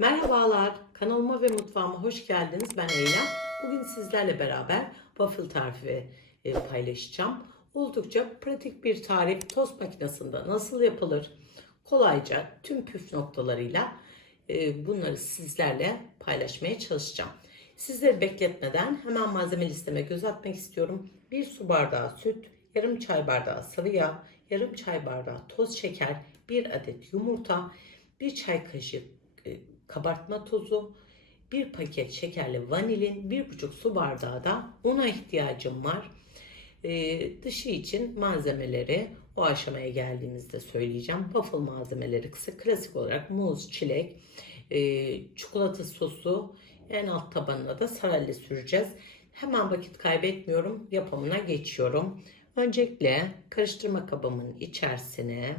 Merhabalar, kanalıma ve mutfağıma hoş geldiniz. Ben Eylem. Bugün sizlerle beraber waffle tarifi e, paylaşacağım. Oldukça pratik bir tarif tost makinesinde nasıl yapılır? Kolayca tüm püf noktalarıyla e, bunları sizlerle paylaşmaya çalışacağım. Sizleri bekletmeden hemen malzeme listeme göz atmak istiyorum. 1 su bardağı süt, yarım çay bardağı sıvı yağ, yarım çay bardağı toz şeker, 1 adet yumurta, 1 çay kaşığı kabartma tozu, bir paket şekerli vanilin, bir buçuk su bardağı da una ihtiyacım var. Ee, dışı için malzemeleri o aşamaya geldiğimizde söyleyeceğim. Waffle malzemeleri kısa klasik olarak muz, çilek, e, çikolata sosu, en alt tabanına da saralya süreceğiz. Hemen vakit kaybetmiyorum. Yapımına geçiyorum. Öncelikle karıştırma kabımın içerisine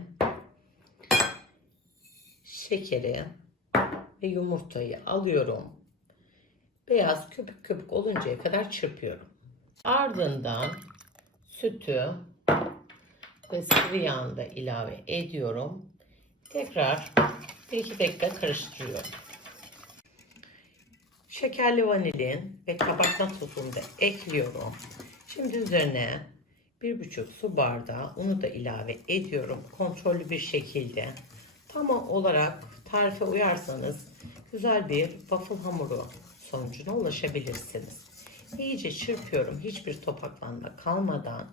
şekeri, ve yumurtayı alıyorum. Beyaz köpük köpük oluncaya kadar çırpıyorum. Ardından sütü ve sıvı yağını da ilave ediyorum. Tekrar 1-2 dakika karıştırıyorum. Şekerli vanilin ve kabartma tozunu da ekliyorum. Şimdi üzerine 1,5 su bardağı unu da ilave ediyorum. Kontrollü bir şekilde. Tam olarak tarife uyarsanız güzel bir waffle hamuru sonucuna ulaşabilirsiniz. İyice çırpıyorum hiçbir topaklanma kalmadan.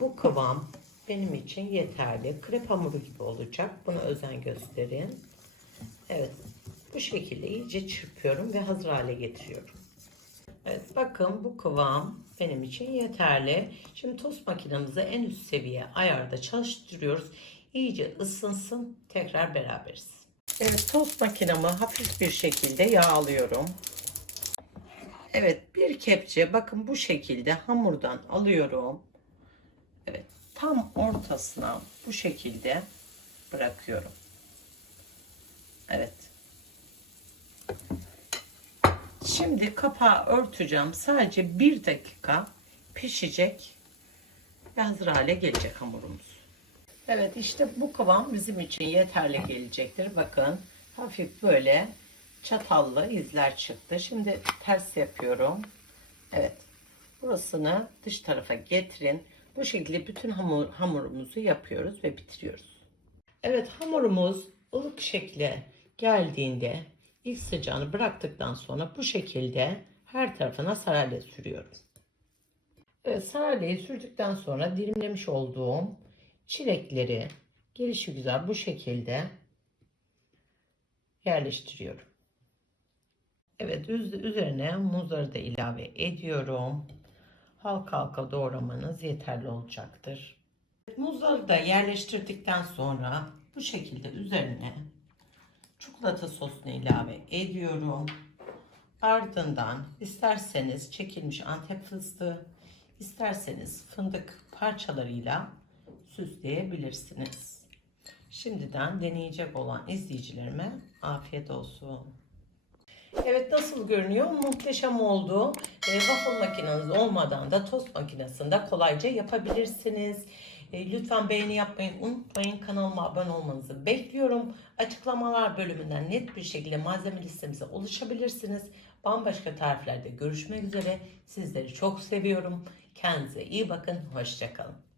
Bu kıvam benim için yeterli. Krep hamuru gibi olacak. Buna özen gösterin. Evet bu şekilde iyice çırpıyorum ve hazır hale getiriyorum. Evet bakın bu kıvam benim için yeterli. Şimdi tost makinemizi en üst seviye ayarda çalıştırıyoruz. İyice ısınsın. Tekrar beraberiz. Evet tost makinamı hafif bir şekilde yağlıyorum. Evet bir kepçe bakın bu şekilde hamurdan alıyorum. Evet tam ortasına bu şekilde bırakıyorum. Evet. Şimdi kapağı örteceğim. Sadece bir dakika pişecek hazır hale gelecek hamurumuz. Evet işte bu kıvam bizim için yeterli gelecektir. Bakın hafif böyle çatallı izler çıktı. Şimdi ters yapıyorum. Evet. Burasını dış tarafa getirin. Bu şekilde bütün hamur, hamurumuzu yapıyoruz ve bitiriyoruz. Evet hamurumuz ılık şekle geldiğinde ilk sıcağını bıraktıktan sonra bu şekilde her tarafına saralya sürüyoruz. Evet saralyayı sürdükten sonra dilimlemiş olduğum çilekleri gelişi güzel bu şekilde yerleştiriyorum. Evet üzerine muzları da ilave ediyorum. Halka halka doğramanız yeterli olacaktır. Muzları da yerleştirdikten sonra bu şekilde üzerine çikolata sosunu ilave ediyorum. Ardından isterseniz çekilmiş antep fıstığı, isterseniz fındık parçalarıyla süsleyebilirsiniz. Şimdiden deneyecek olan izleyicilerime afiyet olsun. Evet nasıl görünüyor? Muhteşem oldu. E, waffle makineniz olmadan da tost makinesinde kolayca yapabilirsiniz. E, lütfen beğeni yapmayı unutmayın. Kanalıma abone olmanızı bekliyorum. Açıklamalar bölümünden net bir şekilde malzeme listemize ulaşabilirsiniz. Bambaşka tariflerde görüşmek üzere. Sizleri çok seviyorum. Kendinize iyi bakın. Hoşçakalın.